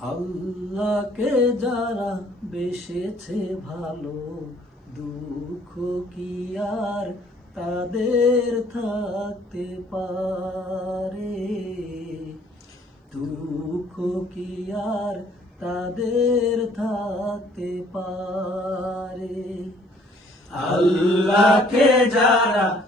আল্লাহকে যারা বেসেছে ভালো, দুঃখ কি আর তাদের থাকতে পারে? দুঃখ কি আর তাদের থাকতে পারে? আল্লাহকে যারা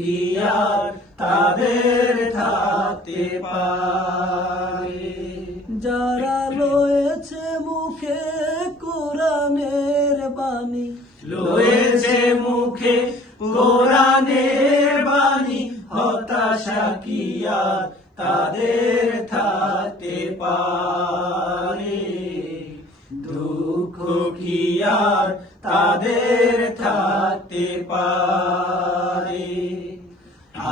কি আর তাদের থাকতে পারে। যারা রয়েছে মুখে কোরআনের বাণী রয়েছে মুখে কোরআনের বাণী হতাশা কি আর তাদের থাকতে পারে। দুঃখ কি আর তাদের থাকতে পারে।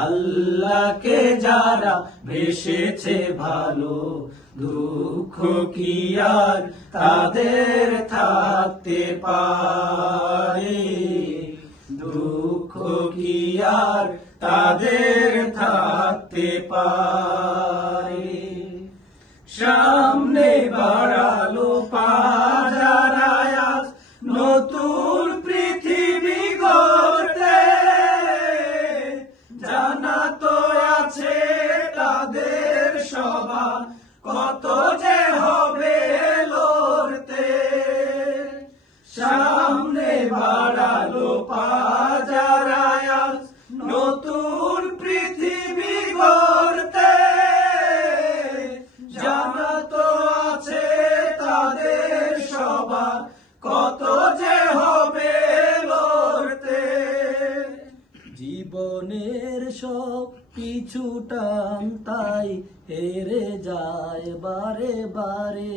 আল্লাহকে যারা ভেসেছে ভালো, দুঃখ কি আর তাদের থাকতে পারে? দুঃখ কি আর তাদের থাকতে পারে? সামনে বাড়ালো পাজারায়াস নতুন পৃথিবী গড়তে। জানা তো আছে তাদের সবার কত যে হবে লড়তে। জীবনের সব পিছু টান তাই হেরে যায় বারে বারে।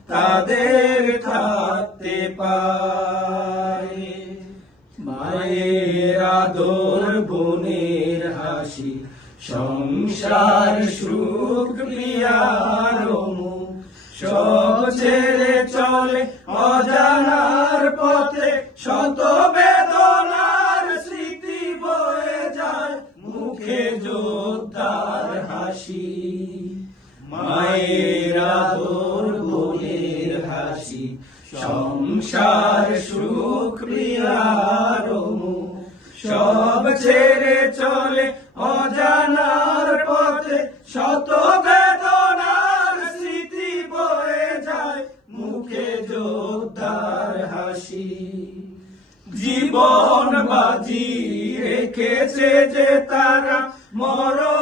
তাদের থাকতে পায় মায়ের আদর, বোনের হাসি, সংসার সুখ প্রিয়ার সব ছেড়ে চলে অজানার পথে শত সংসার সুখ প্রিয়ার মুখ সব ছেড়ে চলে অজানার পথে শত বেদনার স্মৃতি বয়ে যায় মুখে যোদ্ধার হাসি। জীবন বাজি রেখেছে যে তারা মরণ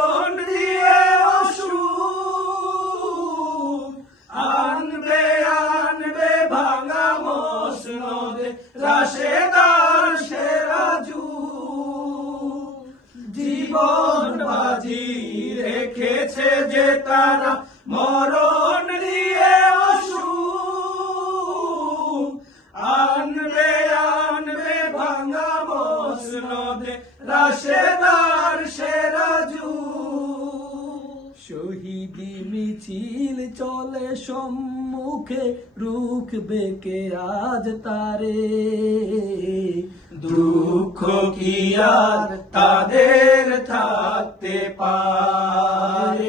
তারা মরণ দিয়ে আনবে আনবে, ভাঙা মসনদে রাশেদার সেরাজু শহীদি মিছিল চলে সম্মুখে, রুখবে কে আজ তারে? দুঃখ কি আর তাদের থাকতে পারে?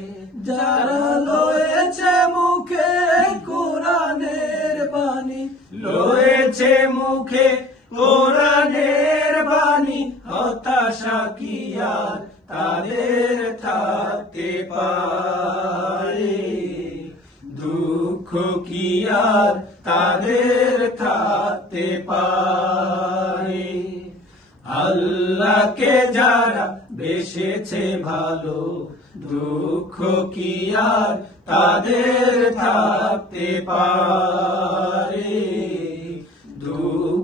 লয়েছে মুখে কোরআনের বাণী, হতাশা কি আর তাদের থাকতে পারে? দুঃখ কি আর তাদের থাকতে পারে? আল্লাহকে যারা বেসেছে ভালো, দুঃখ কি আর তাদের থাকতে পারে?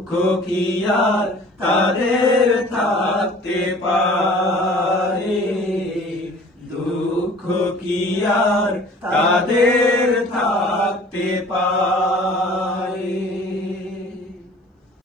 দুঃখ কি আর তাদের থাকতে পারে দুঃখ কি আর তাদের